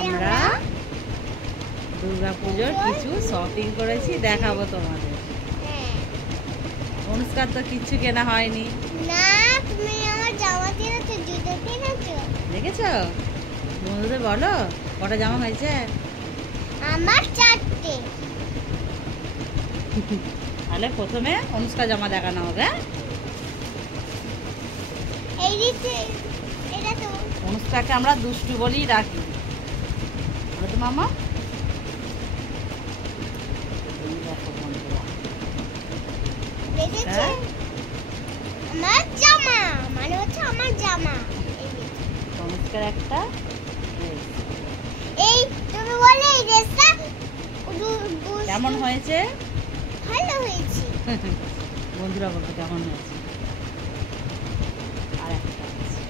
আমরা দুর্গাপুজোর কিছু শপিং করেছি, দেখাবো তোমাদের। অনুষ্কার তো কিচ্ছু কেনা হয়নি। না, তুমি আমার জামা কিনেছো, জুতো কিনেছো। দেখেছো? বন্ধুদের বলো কটা জামা হয়েছে। আমার 4টে। তাহলে প্রথমে অনুষ্কা জামা দেখানো হবে। এই দিকে এটা তো অনুষ্কাকে আমরা দুষ্টু বলেই রাখি, বলো তো মামা। এই দেখো বন্ধুরা, দেখেছো? হ্যাঁ? আমার জামা মানে হচ্ছে আমার জামা। এই যে। অনুষ্কার একটা dress। এই তুমি বলে এই ড্রেসটা কেমন হয়েছে? ভালো হয়েছে। বন্ধুরা বলতো কেমন হয়েছে। আর একটা আছে।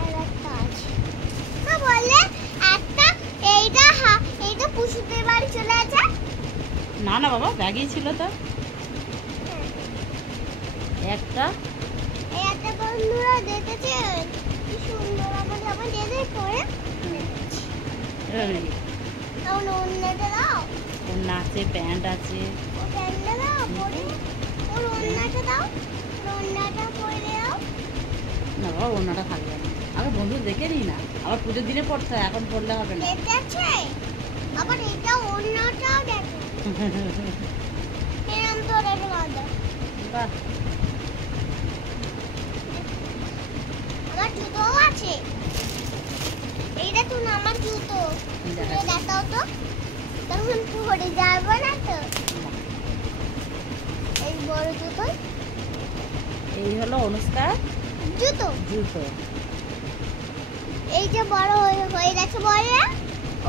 আর একটা আছে। মা বলে একটা এইটা পুষুদের বাড়ি চলে আছে। না না বাবা, ব্যাগেই ছিল তো। একটা এই একটা বন্ধুরা দেখেছেন কি সুন্দর আমার জামা ড্রেসে পরে। তখন অন্যটা দাও। ওর নাচে প্যান্ট আছে। ও প্যান্টটা দাও পরে। ওর অন্যটা দাও। ওর অন্যটা পরে দাও। না বাবা, অন্যটা থাকবে না। আগে বন্ধু দেখে নিই না, আবার পুজোর দিনে পড়তে হয়, এখন পড়লে হবে না। এটা আছে। আবার এটা অন্যটাও দেখো। এরকম তো রেখে দাও। বাহ, আমার জুতোও আছে। এই দেখুন আমার জুতো। দেখাচ্ছি। এই দেখাও তো। তখন পরে যাবো না তো। এই বড় জুতো। এই হলো অনুষ্কার জুতো। জুতো। এই যে বড় হয়ে গেছে বড়,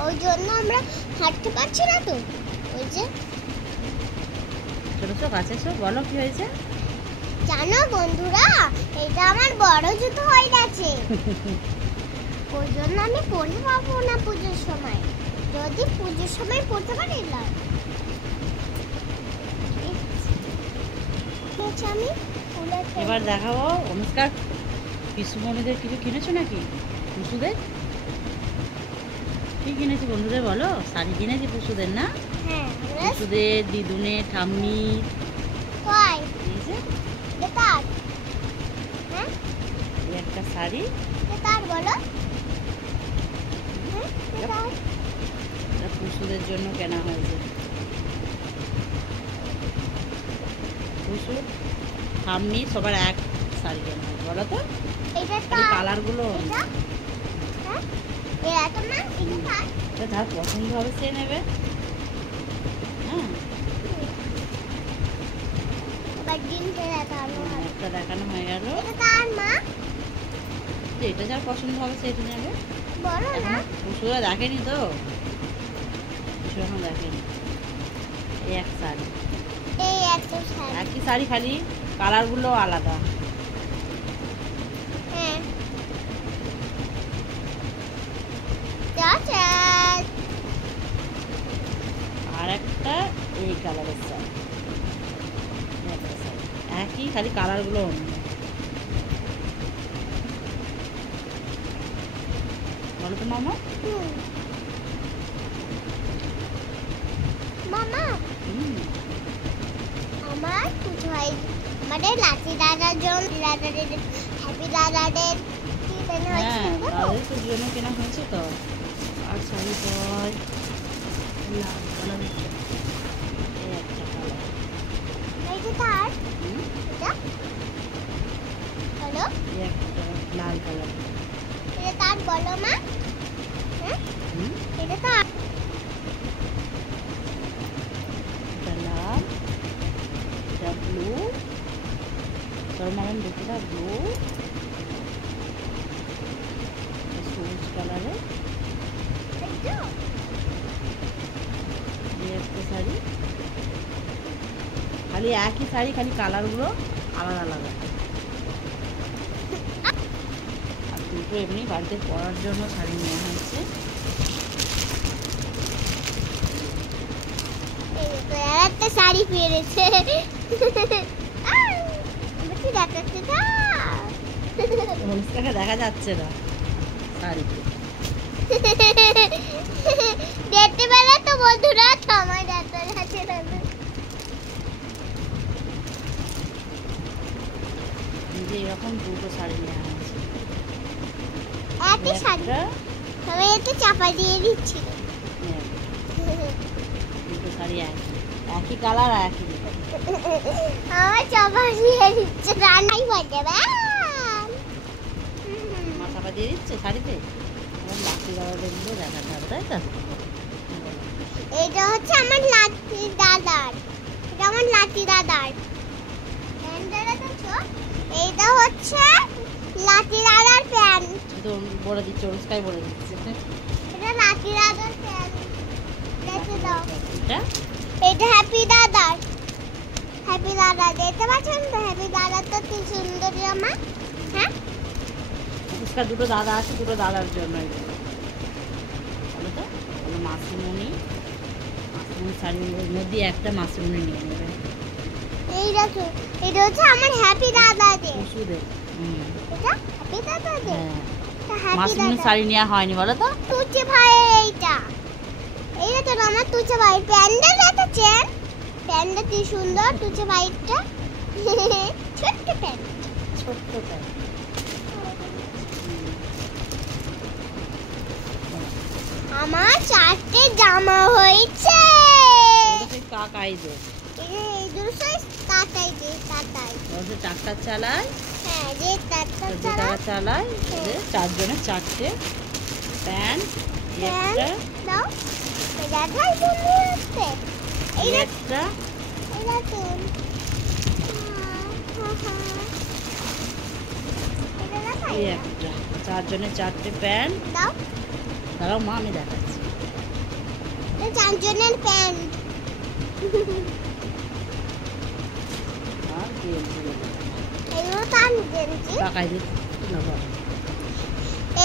ওই জন্য আমরা হাঁটতে পারছি না তো। ওই যে ছোট ছোট কাছে এসো, বলো কি হয়েছে। জানো বন্ধুরা, এটা আমার বড় জুতো হয়ে গেছে। ওই জন্য আমি পরতে পারবো না পুজোর সময়। যদি পুজোর সময় পরতে পারি না। আমি এবার দেখাবো অনুষ্কার পিসুমণিদের কিছু কিনেছো নাকি। পুষুদের কি কিনেছি বন্ধুদের বলো। শাড়ি কিনেছি পুষুদের, না? হ্যাঁ পুষুদের, দিদুনের, ঠাম্মি। কয় এই যে তার। হ্যাঁ এই একটা শাড়ি। তার বলো। হ্যাঁ তার। এটা পুষুদের জন্য কেনা হয়েছে। পুষুর ঠাম্মি সবার এক শাড়ি কেনা হয়েছে, বলো তো। এটা খালি তার। কালারগুলো এটা হ্যাঁ এটা না এটা তার। এটা যার পছন্দ হবে সে নেবে। হ্যাঁ, এবার ডিমটা দেখানো হবে। একটা দেখানো হয়ে গেল। এটা তার মা। যেটা যার পছন্দ হবে সেটা নেবে। বড় না। এখনো পুষুরা দেখেনি তো, পুষু এখন দেখেনি। এই এক শাড়ি, এই একটা শাড়ি। একই শাড়ি, খালি কালারগুলো আলাদা। হ্যাঁ চাচা। আর একটা এই কালারের শাড়ি, এই একটা শাড়ি। একই, খালি কালারগুলো অন্য। বলো তো মামা। মামা হুম, আমার পুজো হয় আমাদের লাচি দাদার জন্য দাদাদের হ্যাপি দাদাদের কি কেনা হয়েছে হ্যাঁ দেখো। তাদের তো জন্য কেনা হয়েছে তো। আর শাড়ি পয় লাল কালারের, এই একটা কালার। এই যে তার। হুম, এটা হলো। এই একটা লাল কালার। এটা তার বলো মা। হ্যাঁ হুম, এটা তার। এটা লাল, এটা ব্লু, তোর মামন দেখটা ব্লু, সবুজ কালারের। এই তো। এই একটা শাড়ি, খালি একই শাড়ি, খালি কালারগুলো আলাদা আলাদা। আর দুটো এমনি বাড়িতে পরার জন্য শাড়ি নেওয়া হয়েছে। এই তো আর একটা শাড়ি পেরেছে। কি দেখাচ্ছে তা। অনুষ্কাকে দেখা যাচ্ছে না শাড়িতে। দেখতে পেলে তো বন্ধুরা আমার দাদা আছে দাদা যে এরকম দুটো শাড়ি নিয়ে আসছে এত শাড়ি সবাই এতে চাপা দিয়ে দিচ্ছি দুটো শাড়ি একই কালার আর একই আমার চাপা দিয়ে দিচ্ছে রান্নাই বাজে মা চাপা দিয়ে দিচ্ছে শাড়িতে লাঠি দাদাগুলো দেখাতে হবে তাই তো এটা হচ্ছে আমার লাঠি দাদার এটা আমার লাঠি দাদার এইটা হচ্ছে লাঠি দাদার প্যান্ট তো বলে দিচ্ছে অনুষ্কাই বলে দিচ্ছে এটা লাঠি দাদার প্যান্ট দেখতে দাও এটা এটা হ্যাপি দাদার দেখতে পাচ্ছেন তো হ্যাপি দাদার তো কি সুন্দর জামা হ্যাঁ অনুষ্কার দুটো দাদা আছে দুটো দাদার জন্য বলো তো মাসিমণি শাড়ির মধ্যে একটা মাসিমণি নিয়ে নেবে এই দেখো এটা হচ্ছে আমার হ্যাপি দাদাদের ওষুধের এটা হ্যাপি দাদাদের হ্যাপি মাসিমণি দাদা শাড়ি নেওয়া হয়নি বলো তো তুচে ভাই এইটা তো আমার তুচে ভাই প্যান্ডেল দেখেছেন প্যান্ডেল কি সুন্দর তুচে ভাইটা ছোট্ট প্যান্ট আমার 4টে জামা হয়েছে কাকাইদের এই দুটো সাইজ কাটাই ট্রাক্টর চালায় হ্যাঁ যে ট্রাক্টর চালায় চারজনের 4টে প্যান্ট একটা দাও এটা ঢাই বন্ধু আছে এই একটা এটা তো এই একটা চারজনের 4টে প্যান্ট দাও দাঁড়াও মা আমি দেখাচ্ছি এটা চারজনের প্যান্ট আর গেঞ্জি এগুলো তো আমি গেঞ্জি কাকাইদের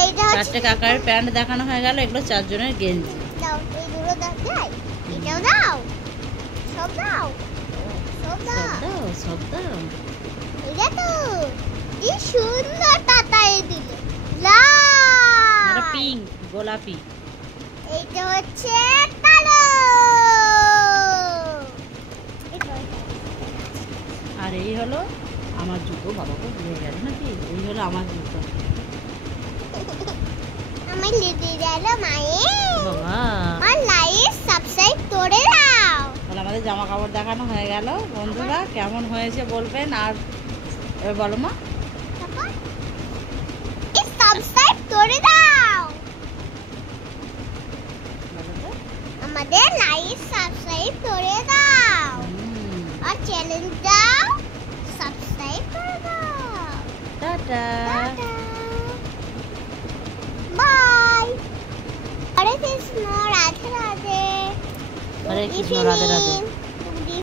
এইটা 4টে কাকার প্যান্ট দেখানো হয়ে গেল এগুলো চারজনের গেঞ্জি দাও এই দুটো দেখাই এটাও দাও সব দাও সব দাও এটা তো কি সুন্দর তাতাই দিলে লাল পিঙ্ক গোলাপি এইটা হচ্ছে কালো আর এই হলো আমার জুতো বাবাকে ভুলে গেল নাকি এই হলো আমার জুতো আমার দিদি গেল মায়ে বাবা আর লাইক সাবস্ক্রাইব করে দাও তাহলে আমাদের জামা কাপড় দেখানো হয়ে গেল বন্ধুরা কেমন হয়েছে বলবেন আর এবার বলো মা সাবস্ক্রাইব করে দাও আমাদের লাইক সাবস্ক্রাইব করে দাও আর চ্যানেলটা সাবস্ক্রাইব করে দাও টাটা বাই হরে কৃষ্ণ রাধে রাধে হরে কৃষ্ণ রাধে রাধে